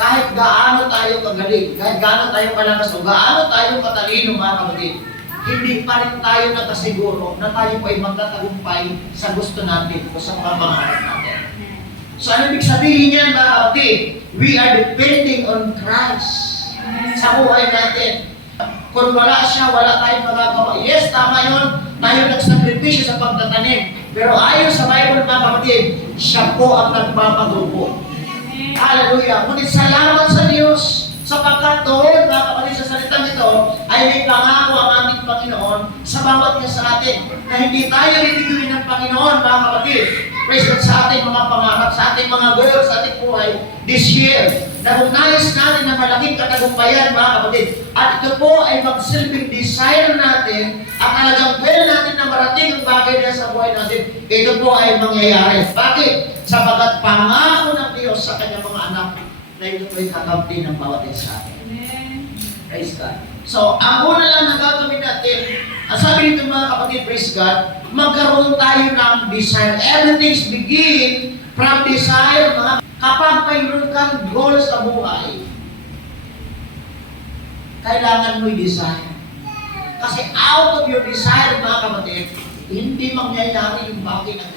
kahit gaano tayo kagaling, kahit gaano tayo kalakas, o gaano tayo katalino mga kapatid, hindi pa rin tayo nakasiguro na tayo po ay magtatagumpay sa gusto natin o sa mga pangarap natin. So ano ibig sabihin yan mga kapatid? We are depending on Christ sa buhay natin. Kung wala siya, wala tayong magagawa. Yes, tama yun. Tayo nagsakripisyo sa pagtatanim. Pero ayon sa Bible mga kapatid, siya po ang nagpapagrupo. Hallelujah. Ngunit salamat sa Diyos sapagkat doon, mga kapatid, sa salitang ito, ay may pangako ang ating Panginoon sa bawat isa sa atin na hindi tayo bibigyan ng Panginoon, mga kapatid. Praise God sa ating mga pangarap, sa ating mga goals, sa ating buhay this year. Na kung nais natin na malaking katagumpayan, mga kapatid, at ito po ay magsilbing desire natin at talagang pwede natin na marating ang bagay na sa buhay natin, ito po ay mangyayari. Bakit? Sapagat pangako ng Diyos sa kanyang mga anak na ito po ay kakampi ng bawat isa sa atin. Praise God. So, ang una lang na gagawin natin, ang sabi nito mga kapatid, praise God, magkaroon tayo ng desire. Everything's begin from desire, mga kapag mayroon kang goal sa buhay, kailangan mo'y desire. Kasi out of your desire, mga kapatid, hindi mangyayari yung bagay ng